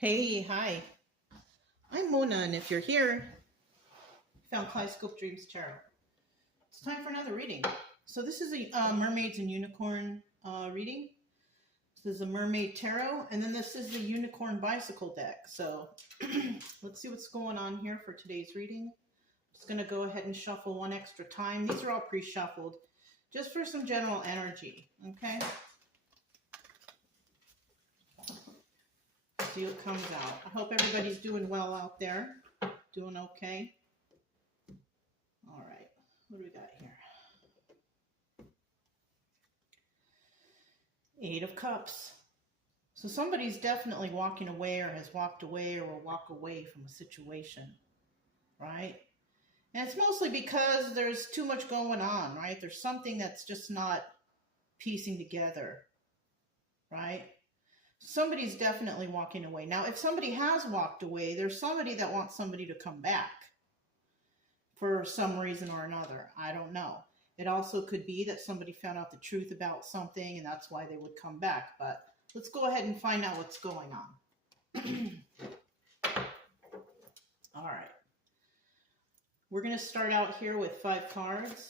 Hey, hi. I'm Mona, and if you're here, you found Kaleidoscope Dreams Tarot. It's time for another reading. So this is a Mermaids and Unicorn reading. This is a Mermaid Tarot, and then this is the Unicorn Bicycle deck. So let's see what's going on here for today's reading. I'm just going to go ahead and shuffle one extra time. These are all pre-shuffled, just for some general energy, okay? See what comes out. I hope everybody's doing well out there. Doing okay. All right. What do we got here? Eight of Cups. So somebody's definitely walking away or has walked away or will walk away from a situation, right? And it's mostly because there's too much going on, right? There's something that's just not piecing together, right? Somebody's definitely walking away. Now, if somebody has walked away, there's somebody that wants somebody to come back for some reason or another. I don't know. It also could be that somebody found out the truth about something and that's why they would come back. But let's go ahead and find out what's going on. All right. We're going to start out here with 5 cards.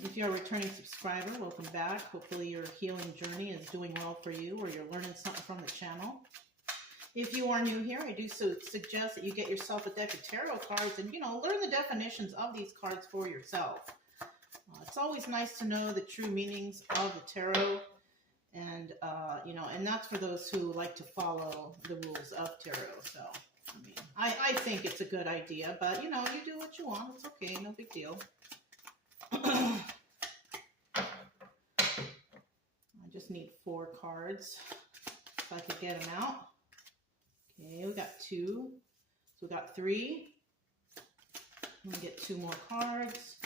If you're a returning subscriber, welcome back. Hopefully your healing journey is doing well for you or you're learning something from the channel. If you are new here, I do suggest that you get yourself a deck of tarot cards and, learn the definitions of these cards for yourself. It's always nice to know the true meanings of the tarot and, and that's for those who like to follow the rules of tarot. So, I think it's a good idea, but, you do what you want. It's okay. No big deal. I just need 4 cards if I could get them out. Okay, we got 2. So we got 3. I'm gonna get 2 more cards.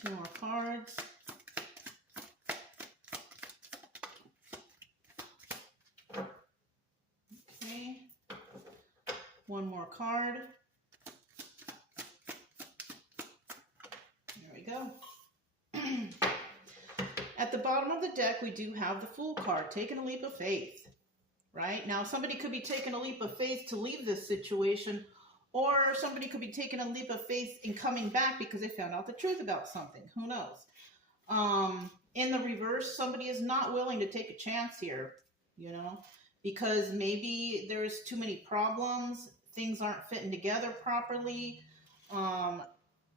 Two more cards. Okay. 1 more card. There we go. At the bottom of the deck, we do have the Fool card, taking a leap of faith, right? Now, somebody could be taking a leap of faith to leave this situation, or somebody could be taking a leap of faith in coming back because they found out the truth about something. Who knows? In the reverse, somebody is not willing to take a chance here, because maybe there's too many problems, things aren't fitting together properly,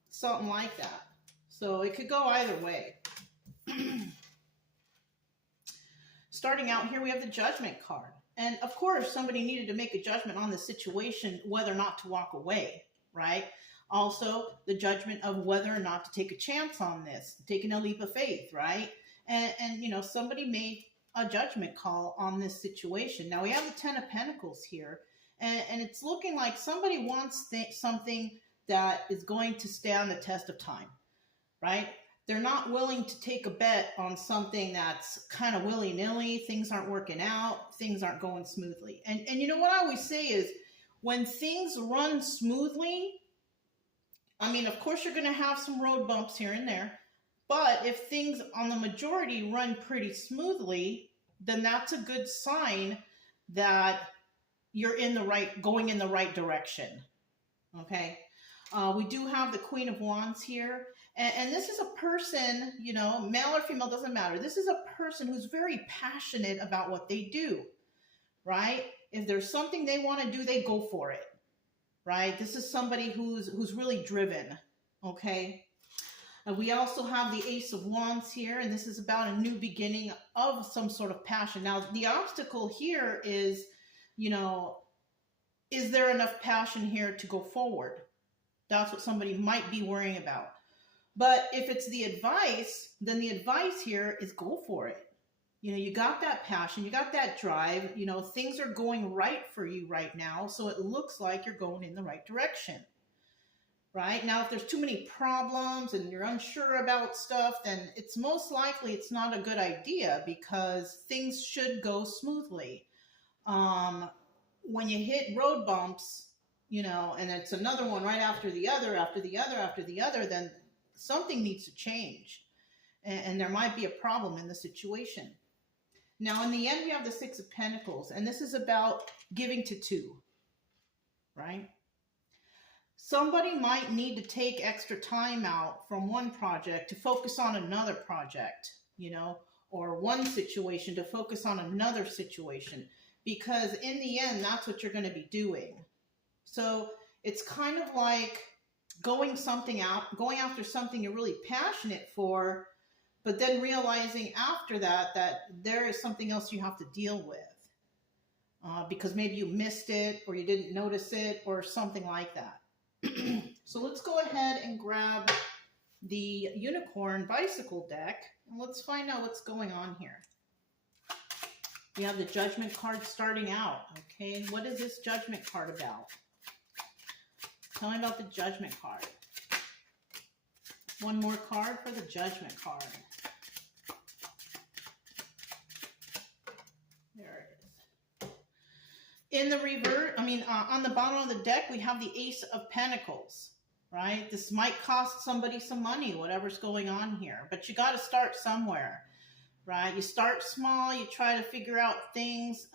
something like that. So it could go either way. Starting out here, we have the Judgment card. And of course, somebody needed to make a judgment on the situation, whether or not to walk away, right? Also, the judgment of whether or not to take a chance on this, taking a leap of faith, right? And somebody made a judgment call on this situation. Now, we have the 10 of Pentacles here, and it's looking like somebody wants something that is going to stand the test of time, right? They're not willing to take a bet on something that's kind of willy-nilly. Things aren't working out. Things aren't going smoothly. And what I always say is when things run smoothly, of course, you're going to have some road bumps here and there. But if things on the majority run pretty smoothly, then that's a good sign that you're going in the right direction. Okay. We do have the Queen of Wands here. And this is a person, male or female, doesn't matter. This is a person who's very passionate about what they do, right? If there's something they want to do, they go for it, right? This is somebody who's really driven, okay? And we also have the Ace of Wands here, and this is about a new beginning of some sort of passion. Now, the obstacle here is, is there enough passion here to go forward? That's what somebody might be worrying about. But if it's the advice, then the advice here is go for it. You got that passion, you got that drive, things are going right for you right now. So it looks like you're going in the right direction, right? Now, if there's too many problems and you're unsure about stuff, then it's most likely it's not a good idea because things should go smoothly. When you hit road bumps, you know, and it's another one right after the other, after the other, after the other, then something needs to change. And there might be a problem in the situation. Now, in the end, we have the Six of Pentacles, and this is about giving to two, right? Somebody might need to take extra time out from one project to focus on another project, you know, or one situation to focus on another situation, because in the end, that's what you're going to be doing. So it's kind of like going after something you're really passionate for, but then realizing after that there is something else you have to deal with because maybe you missed it or you didn't notice it or something like that. So let's go ahead and grab the Unicorn Bicycle deck and let's find out what's going on here. We have the Judgment card starting out. Okay, what is this Judgment card about? Tell me about the Judgment card. One more card for the Judgment card. There it is. In the reverse, on the bottom of the deck, we have the Ace of Pentacles, right? This might cost somebody some money, whatever's going on here, but you got to start somewhere, right? You start small, you try to figure out things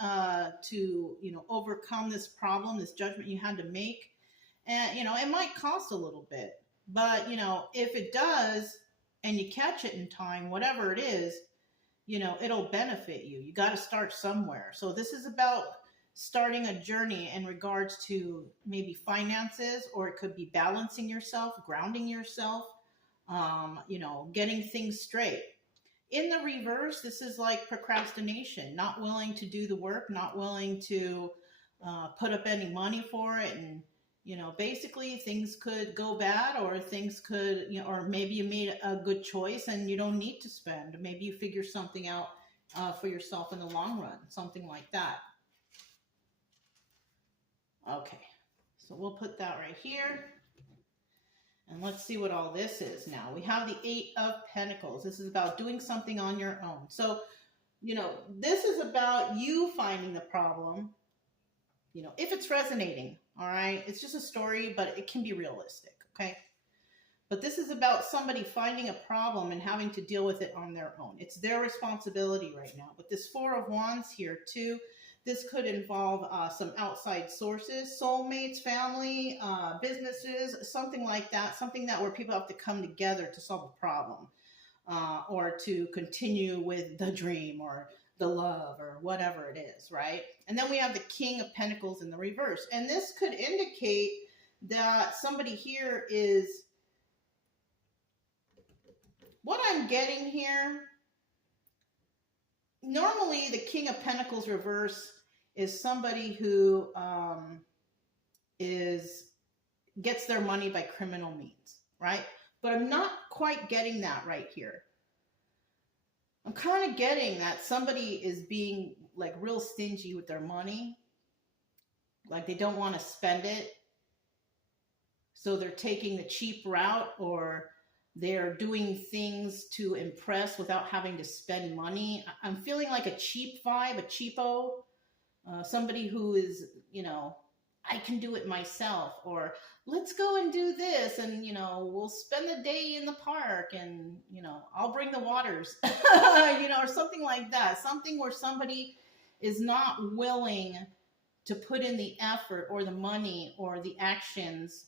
to, overcome this problem, this judgment you had to make. And, it might cost a little bit, but, if it does and you catch it in time, whatever it is, it'll benefit you. You got to start somewhere. So this is about starting a journey in regards to maybe finances, or it could be balancing yourself, grounding yourself, getting things straight. In the reverse, this is like procrastination, not willing to do the work, not willing to put up any money for it. And, basically things could go bad, or things could, or maybe you made a good choice and you don't need to spend. Maybe you figure something out for yourself in the long run, something like that. Okay, so we'll put that right here. And let's see what all this is now. We have the Eight of Pentacles. This is about doing something on your own. So, this is about you finding the problem, if it's resonating, all right? It's just a story, but it can be realistic, okay? But this is about somebody finding a problem and having to deal with it on their own. It's their responsibility right now. But this Four of Wands here too, this could involve some outside sources, soulmates, family, businesses, something like that, something that where people have to come together to solve a problem or to continue with the dream or the love or whatever it is, right? And then we have the King of Pentacles in the reverse. And this could indicate that somebody here is, what I'm getting here, normally the King of Pentacles reverse is somebody who gets their money by criminal means, right? But I'm not quite getting that right here. I'm kind of getting that somebody is being like real stingy with their money. Like they don't want to spend it. So they're taking the cheap route, or they're doing things to impress without having to spend money. I'm feeling like a cheap vibe, a cheapo. Somebody who is, I can do it myself, or let's go and do this, and, we'll spend the day in the park, and, I'll bring the waters, or something like that. Something where somebody is not willing to put in the effort or the money or the actions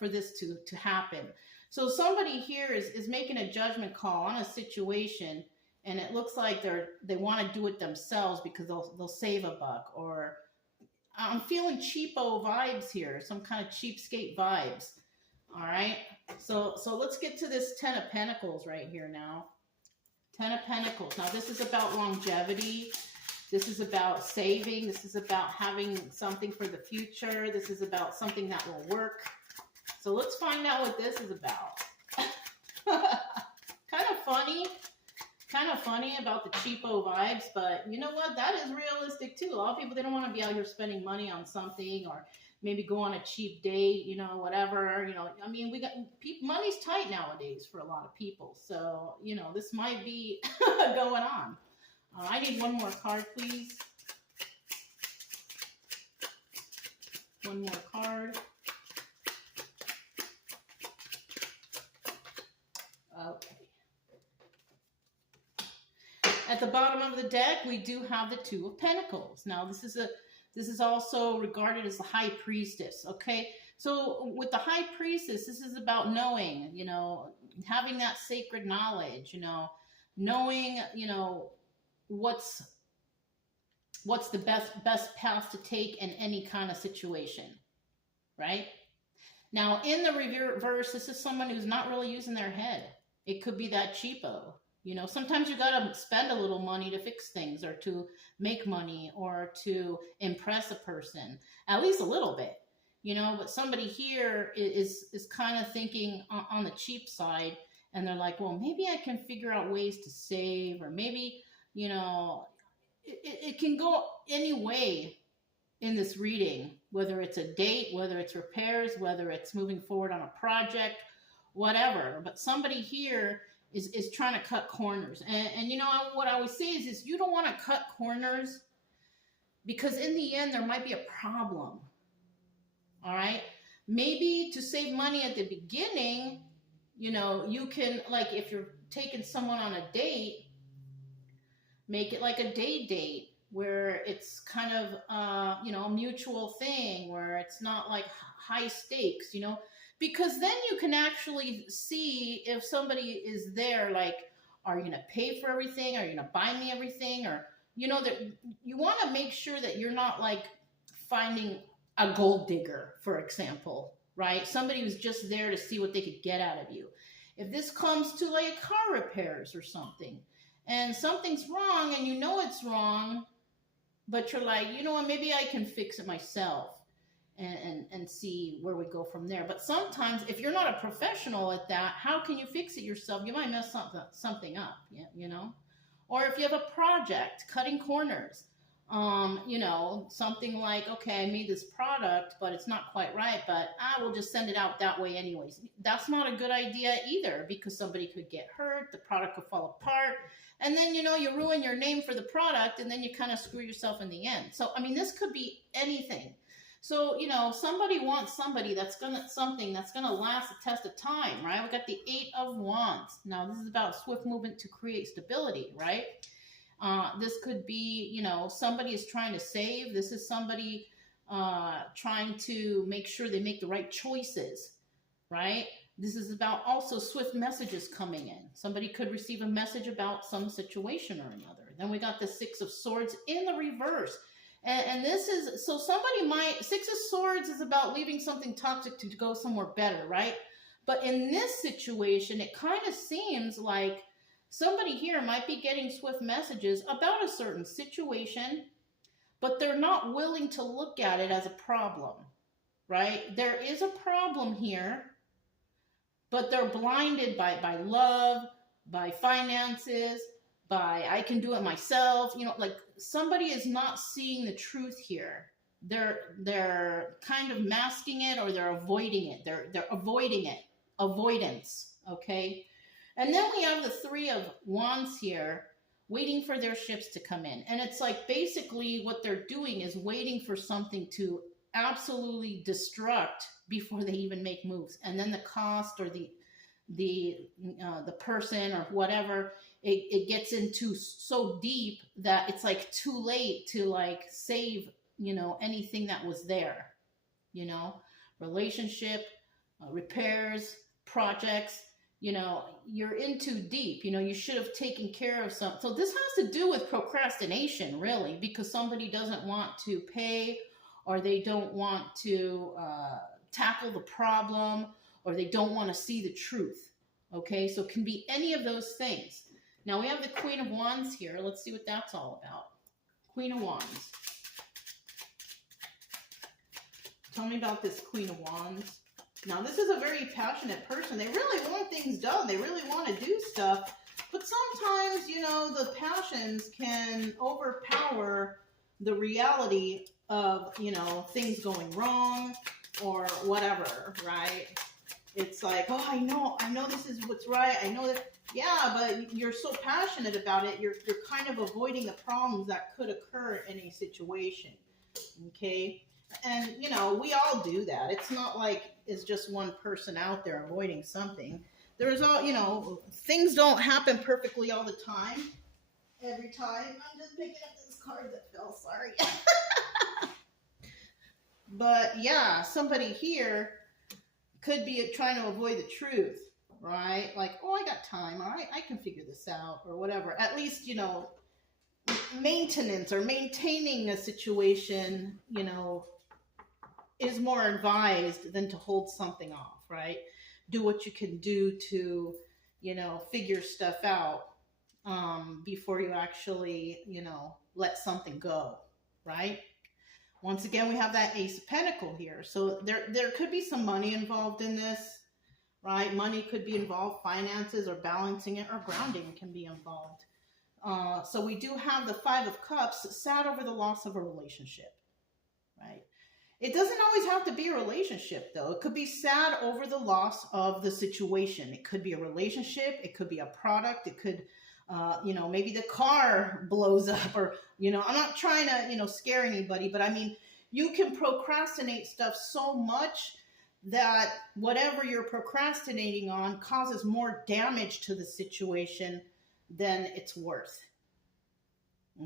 for this to happen. So somebody here is making a judgment call on a situation, and it looks like they want to do it themselves because they'll save a buck, or I'm feeling cheapo vibes here, some kind of cheapskate vibes. All right, so let's get to this Ten of Pentacles right here now. Ten of Pentacles. Now this is about longevity. This is about saving. This is about having something for the future. This is about something that will work. So let's find out what this is about. Kind of funny about the cheapo vibes, but you know what? That is realistic too. A lot of people, they don't want to be out here spending money on something, or maybe go on a cheap date, whatever. Money's tight nowadays for a lot of people. So, this might be going on. I need one more card, please. One more card. Okay. At the bottom of the deck, we do have the Two of Pentacles. Now, this is also regarded as the High Priestess, okay? So with the High Priestess, this is about knowing, you know, having that sacred knowledge, you know, knowing, you know, what's the best path to take in any kind of situation, right? Now, in the reverse, this is someone who's not really using their head. It could be that cheapo. You know, sometimes you got to spend a little money to fix things or to make money or to impress a person, at least a little bit, you know, but somebody here is kind of thinking on the cheap side, and they're like, well, maybe I can figure out ways to save, or maybe, you know, it can go any way in this reading, whether it's a date, whether it's repairs, whether it's moving forward on a project, whatever. But somebody here is trying to cut corners. And you know, what I always say is you don't want to cut corners, because in the end, there might be a problem. All right? Maybe to save money at the beginning, you know, you can, like, if you're taking someone on a date, make it like a date where it's kind of, you know, a mutual thing, where it's not like high stakes, you know, because then you can actually see if somebody is there, like, are you going to pay for everything? Are you going to buy me everything? Or, you know, that you want to make sure that you're not like finding a gold digger, for example, right? Somebody who's just there to see what they could get out of you. If this comes to like car repairs or something, and something's wrong and you know it's wrong, but you're like, you know what, maybe I can fix it myself and see where we go from there. But sometimes if you're not a professional at that, how can you fix it yourself? You might mess something up, you know? Or if you have a project, cutting corners, you know, something like, okay, I made this product, but it's not quite right, but I will just send it out that way anyways. That's not a good idea either, because somebody could get hurt, the product could fall apart, and then, you know, you ruin your name for the product, and then you kind of screw yourself in the end. So, I mean, this could be anything. So, you know, somebody wants somebody something that's gonna last the test of time, right? We got the Eight of Wands. Now, this is about swift movement to create stability, right? This could be, you know, somebody is trying to save. This is somebody trying to make sure they make the right choices, right? This is about also swift messages coming in. Somebody could receive a message about some situation or another. Then we got the Six of Swords in the reverse. And this is, so somebody might, Six of Swords is about leaving something toxic to go somewhere better, right? But in this situation, it kind of seems like somebody here might be getting swift messages about a certain situation, but they're not willing to look at it as a problem, right? There is a problem here, but they're blinded by love, by finances, by I can do it myself. You know, like somebody is not seeing the truth here. They're kind of masking it, or they're avoiding it. They're avoiding it. Avoidance, okay? And then we have the Three of Wands here, waiting for their ships to come in. And it's like basically what they're doing is waiting for something to absolutely destruct before they even make moves. And then the cost, or the person or whatever, it gets into so deep that it's like too late to like save, you know, anything that was there, you know, relationship, repairs, projects. You know, you're in too deep. You know, you should have taken care of something. So this has to do with procrastination, really, because somebody doesn't want to pay, or they don't want to tackle the problem, or they don't want to see the truth. Okay, so it can be any of those things. Now we have the Queen of Wands here. Let's see what that's all about. Queen of Wands. Tell me about this Queen of Wands. Now, this is a very passionate person. They really want things done. They really want to do stuff. But sometimes, you know, the passions can overpower the reality of, you know, things going wrong or whatever, right? It's like, oh, I know this is what's right. I know that, yeah, but you're so passionate about it. You're kind of avoiding the problems that could occur in a situation, okay? And, you know, we all do that. It's not like it's just one person out there avoiding something. There's all, you know, things don't happen perfectly all the time. Every time. I'm just picking up this card that fell, sorry. But yeah, somebody here could be trying to avoid the truth, right? Like, oh, I got time, all right, I can figure this out, or whatever. At least, you know, maintenance or maintaining a situation, you know, is more advised than to hold something off, right? Do what you can do to, you know, figure stuff out before you actually, you know, let something go, right? Once again, we have that Ace of Pentacles here. So there could be some money involved in this, right? Money could be involved, finances or balancing it, or grounding can be involved. So we do have the Five of Cups, sad over the loss of a relationship, right? It doesn't always have to be a relationship, though. It could be sad over the loss of the situation. It could be a relationship. It could be a product. It could, you know, maybe the car blows up, or, you know, I'm not trying to, you know, scare anybody, but I mean, you can procrastinate stuff so much that whatever you're procrastinating on causes more damage to the situation than it's worth.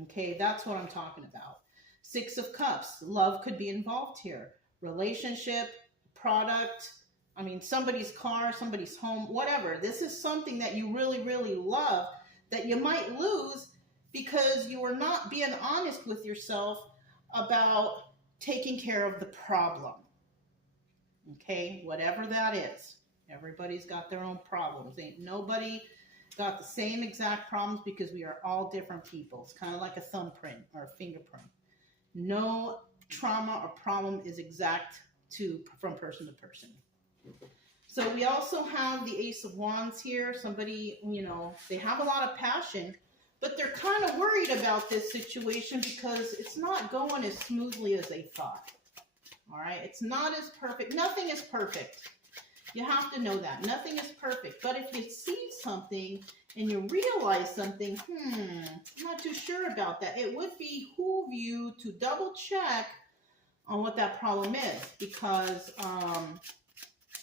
Okay, that's what I'm talking about. Six of Cups, love could be involved here. Relationship, product, I mean, somebody's car, somebody's home, whatever. This is something that you really, really love that you might lose because you are not being honest with yourself about taking care of the problem. Okay, whatever that is. Everybody's got their own problems. Ain't nobody got the same exact problems because we are all different people. It's kind of like a thumbprint or a fingerprint. No trauma or problem is exact from person to person. So we also have the Ace of Wands here. Somebody, you know, they have a lot of passion, but they're kind of worried about this situation because it's not going as smoothly as they thought. All right, it's not as perfect. Nothing is perfect. You have to know that. Nothing is perfect. But if you see something and you realize something, I'm not too sure about that, it would behoove you to double check on what that problem is, because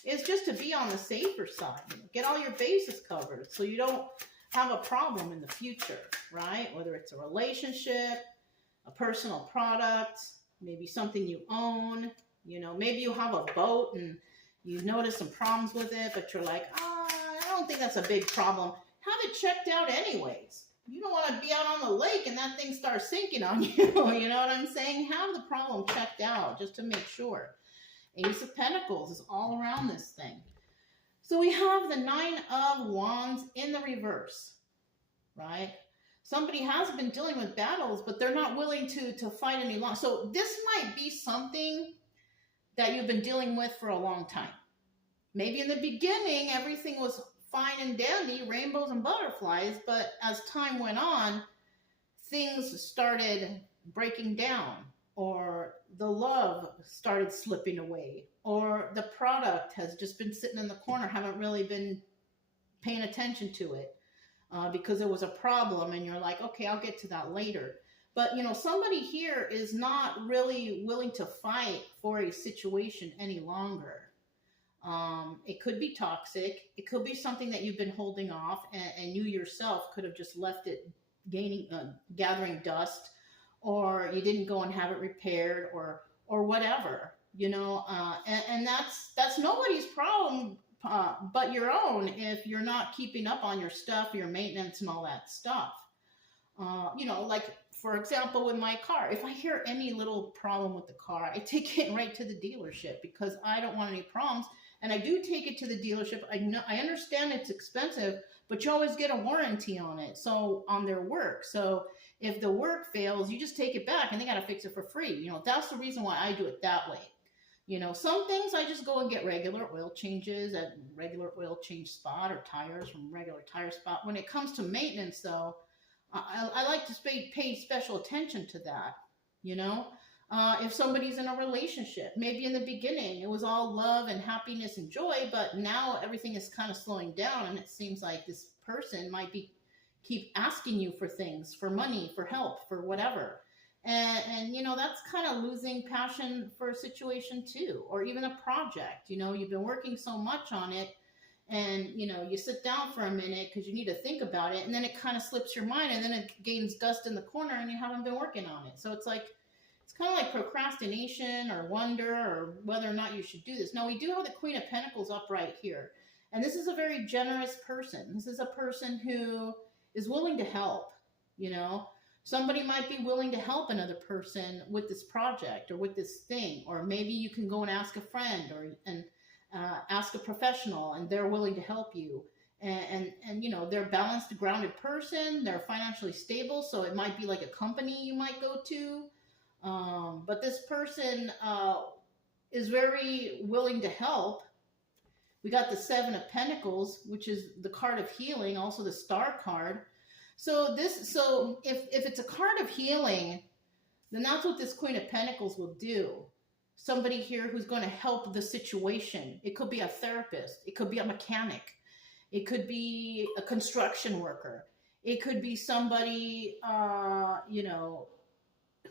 it's just to be on the safer side. Get all your bases covered so you don't have a problem in the future, right? Whether it's a relationship, a personal product, maybe something you own, you know, maybe you have a boat and you notice some problems with it, but you're like, I don't think that's a big problem. Have it checked out anyways. You don't want to be out on the lake and that thing starts sinking on you. You know what I'm saying? Have the problem checked out just to make sure. Ace of Pentacles is all around this thing. So we have the Nine of Wands in the reverse, right? Somebody has been dealing with battles, but they're not willing to fight any longer. So this might be something that you've been dealing with for a long time. Maybe in the beginning, everything was fine and dandy, rainbows and butterflies, but as time went on, things started breaking down, or the love started slipping away, or the product has just been sitting in the corner, haven't really been paying attention to it because there was a problem, and you're like, okay, I'll get to that later. But, you know, somebody here is not really willing to fight for a situation any longer. It could be toxic. It could be something that you've been holding off, and you yourself could have just left it gathering dust, or you didn't go and have it repaired, or whatever, you know. And that's nobody's problem but your own if you're not keeping up on your stuff, your maintenance, and all that stuff. You know, like, for example, with my car, if I hear any little problem with the car, I take it right to the dealership because I don't want any problems. And I do take it to the dealership. I understand it's expensive, but you always get a warranty on it. So on their work. So if the work fails, you just take it back and they got to fix it for free. You know, that's the reason why I do it that way. You know, some things I just go and get regular oil changes at regular oil change spot, or tires from regular tire spot. When it comes to maintenance, though, I like to pay special attention to that, you know. If somebody's in a relationship, maybe in the beginning it was all love and happiness and joy, but now everything is kind of slowing down, and it seems like this person might keep asking you for things, for money, for help, for whatever. And you know, that's kind of losing passion for a situation too, or even a project. You know, you've been working so much on it, and you know, you sit down for a minute because you need to think about it, and then it kind of slips your mind, and then it gains dust in the corner, and you haven't been working on it. So it's like, it's kind of like procrastination or wonder or whether or not you should do this. Now, we do have the Queen of Pentacles up right here, and this is a very generous person. This is a person who is willing to help. You know, somebody might be willing to help another person with this project or with this thing, or maybe you can go and ask a friend and ask a professional, and they're willing to help you. And you know, they're a balanced, grounded person. They're financially stable, so it might be like a company you might go to. But this person is very willing to help. We got the Seven of Pentacles, which is the card of healing, also the Star card. So if it's a card of healing, then that's what this Queen of Pentacles will do. Somebody here who's going to help the situation. It could be a therapist. It could be a mechanic. It could be a construction worker. It could be somebody, you know,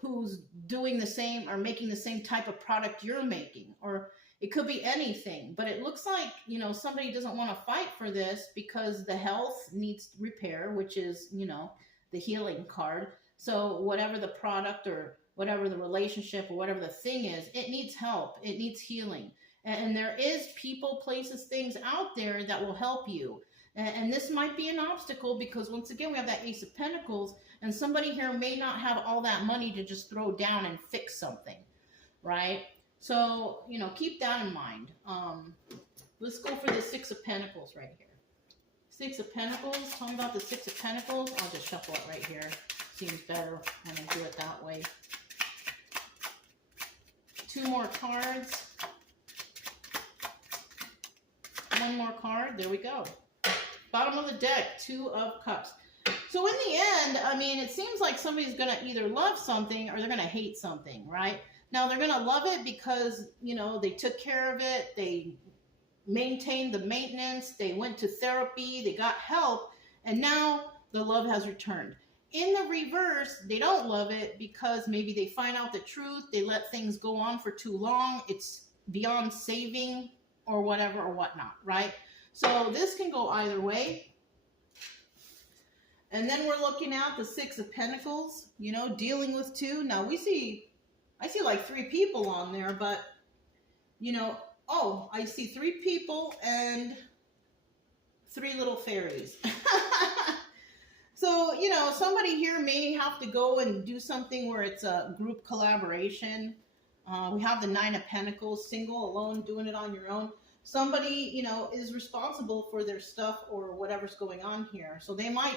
who's doing the same or making the same type of product you're making. Or it could be anything. But it looks like, you know, somebody doesn't want to fight for this because the health needs repair, which is, you know, the healing card. So whatever the product or whatever the relationship or whatever the thing is, it needs help. It needs healing. And there is people, places, things out there that will help you. And this might be an obstacle because, once again, we have that Ace of Pentacles, and somebody here may not have all that money to just throw down and fix something, right? So, you know, keep that in mind. Let's go for the Six of Pentacles right here. Six of Pentacles. Tell me about the Six of Pentacles. I'll just shuffle it right here. Seems better when I do it that way. Two more cards. One more card. There we go. Bottom of the deck, Two of Cups. So in the end, I mean, it seems like somebody's going to either love something or they're going to hate something, right? Now, they're going to love it because, you know, they took care of it. They maintained the maintenance. They went to therapy. They got help. And now the love has returned. In the reverse, they don't love it because maybe they find out the truth. They let things go on for too long. It's beyond saving or whatever or whatnot, right? So this can go either way. And then we're looking at the Six of Pentacles, you know, dealing with two. Now I see like three people on there, but, you know, oh, I see three people and three little fairies. So, you know, somebody here may have to go and do something where it's a group collaboration. We have the Nine of Pentacles, single, alone, doing it on your own. Somebody, you know, is responsible for their stuff or whatever's going on here. So they might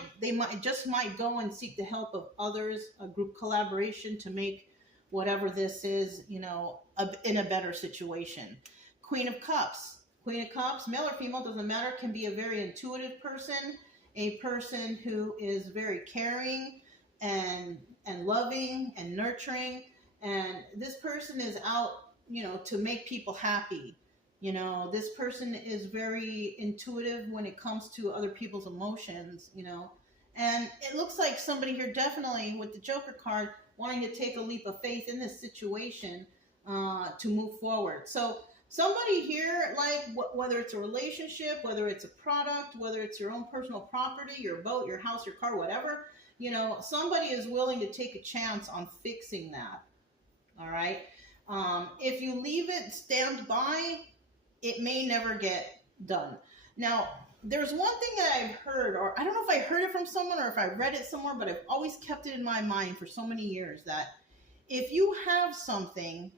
go and seek the help of others, a group collaboration to make whatever this is, you know, in a better situation. Queen of Cups. Queen of Cups, male or female, doesn't matter, can be a very intuitive person, a person who is very caring and loving and nurturing. And this person is out, you know, to make people happy. You know, this person is very intuitive when it comes to other people's emotions, you know. And it looks like somebody here definitely, with the Joker card, wanting to take a leap of faith in this situation to move forward. So somebody here, like whether it's a relationship, whether it's a product, whether it's your own personal property, your boat, your house, your car, whatever, you know, somebody is willing to take a chance on fixing that. All right. If you leave it stand by, it may never get done. Now, there's one thing that I've heard, or I don't know if I heard it from someone or if I read it somewhere, but I've always kept it in my mind for so many years, that if you have something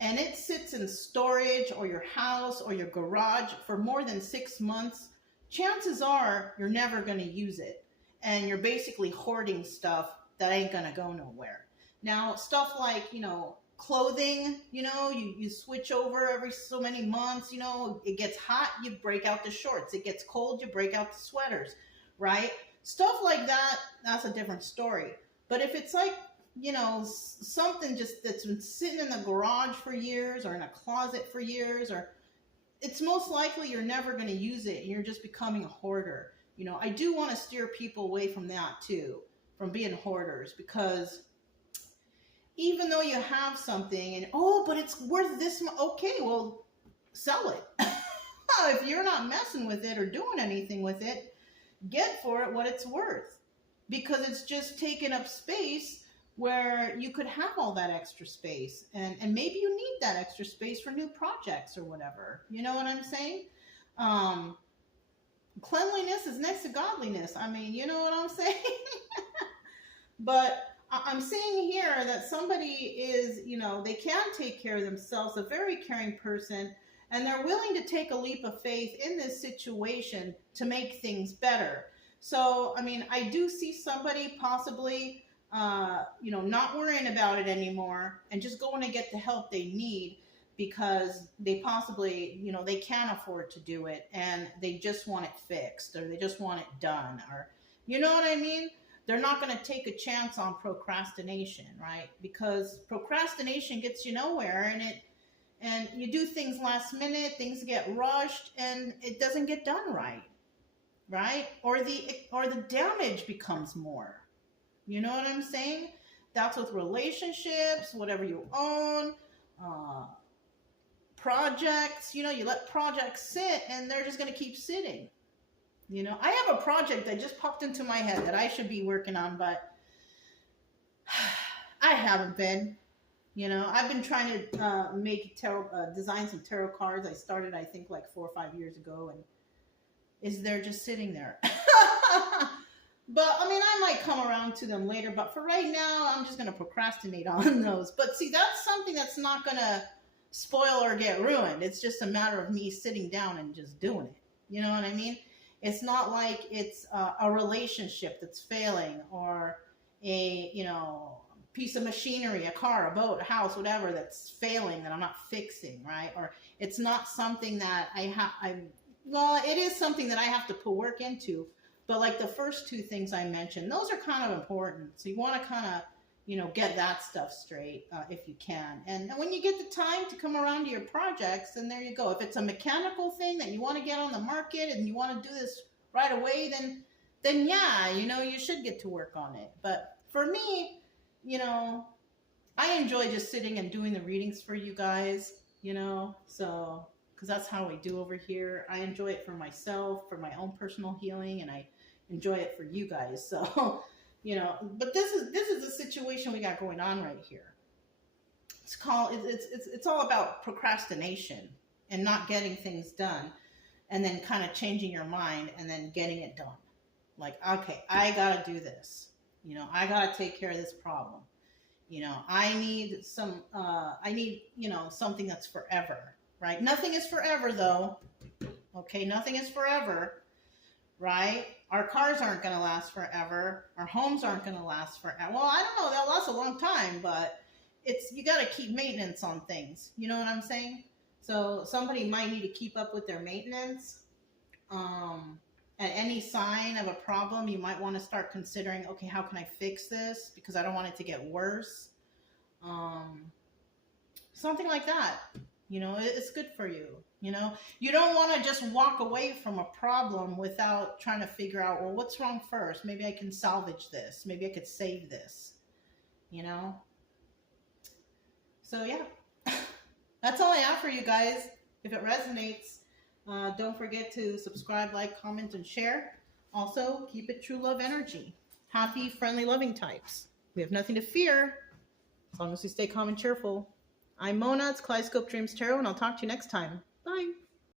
and it sits in storage or your house or your garage for more than 6 months, chances are you're never going to use it. And you're basically hoarding stuff that ain't going to go nowhere. Now, stuff like, you know, clothing, you know, you switch over every so many months, you know, it gets hot, you break out the shorts. It gets cold, you break out the sweaters, right? Stuff like that, that's a different story. But if it's like, you know, something just that's been sitting in the garage for years or in a closet for years, or it's most likely you're never going to use it and you're just becoming a hoarder. You know, I do want to steer people away from that too, from being hoarders, because even though you have something and, oh, but it's worth this much. Okay, well, sell it. If you're not messing with it or doing anything with it, get for it what it's worth, because it's just taking up space where you could have all that extra space, and maybe you need that extra space for new projects or whatever. You know what I'm saying? Cleanliness is next to godliness. I mean, you know what I'm saying? But I'm seeing here that somebody is, you know, they can take care of themselves, a very caring person, and they're willing to take a leap of faith in this situation to make things better. So, I mean, I do see somebody possibly, you know, not worrying about it anymore and just going to get the help they need, because they possibly, you know, they can't afford to do it and they just want it fixed, or they just want it done, or, you know what I mean? They're not going to take a chance on procrastination, right? Because procrastination gets you nowhere, and you do things last minute, things get rushed, and it doesn't get done right, right? Or the damage becomes more. You know what I'm saying? That's with relationships, whatever you own, projects. You know, you let projects sit, and they're just going to keep sitting. You know, I have a project that just popped into my head that I should be working on, but I haven't been. You know, I've been trying to make design some tarot cards. I started, I think, like 4 or 5 years ago, and they're just sitting there. But I mean, I might come around to them later. But for right now, I'm just going to procrastinate on those. But see, that's something that's not going to spoil or get ruined. It's just a matter of me sitting down and just doing it. You know what I mean? It's not like it's a relationship that's failing, or a, you know, piece of machinery, a car, a boat, a house, whatever, that's failing that I'm not fixing, right? Or it's not something that well, it is something that I have to put work into, but like the first two things I mentioned, those are kind of important. So you want to kind of, you know, get that stuff straight if you can. And when you get the time to come around to your projects, then there you go. If it's a mechanical thing that you want to get on the market and you want to do this right away, then yeah, you know, you should get to work on it. But for me, you know, I enjoy just sitting and doing the readings for you guys, you know, so, because that's how we do over here. I enjoy it for myself, for my own personal healing, and I enjoy it for you guys. So, you know, but this is the situation we got going on right here. It's all about procrastination and not getting things done, and then kind of changing your mind and then getting it done. Like, okay, I got to do this. You know, I got to take care of this problem. You know, I need, you know, something that's forever, right? Nothing is forever, though. Okay, nothing is forever, right? Our cars aren't going to last forever. Our homes aren't going to last forever. Well, I don't know. They'll last a long time, but you got to keep maintenance on things. You know what I'm saying? So somebody might need to keep up with their maintenance. At any sign of a problem, you might want to start considering, okay, how can I fix this? Because I don't want it to get worse. Something like that. You know, it's good for you. You know, you don't want to just walk away from a problem without trying to figure out, well, what's wrong first? Maybe I can salvage this. Maybe I could save this. You know? So, yeah. That's all I have for you guys. If it resonates, don't forget to subscribe, like, comment, and share. Also, keep it true love energy. Happy, friendly, loving types. We have nothing to fear as long as we stay calm and cheerful. I'm Mona. It's Kaleidoscope Dreams Tarot, and I'll talk to you next time. Bye.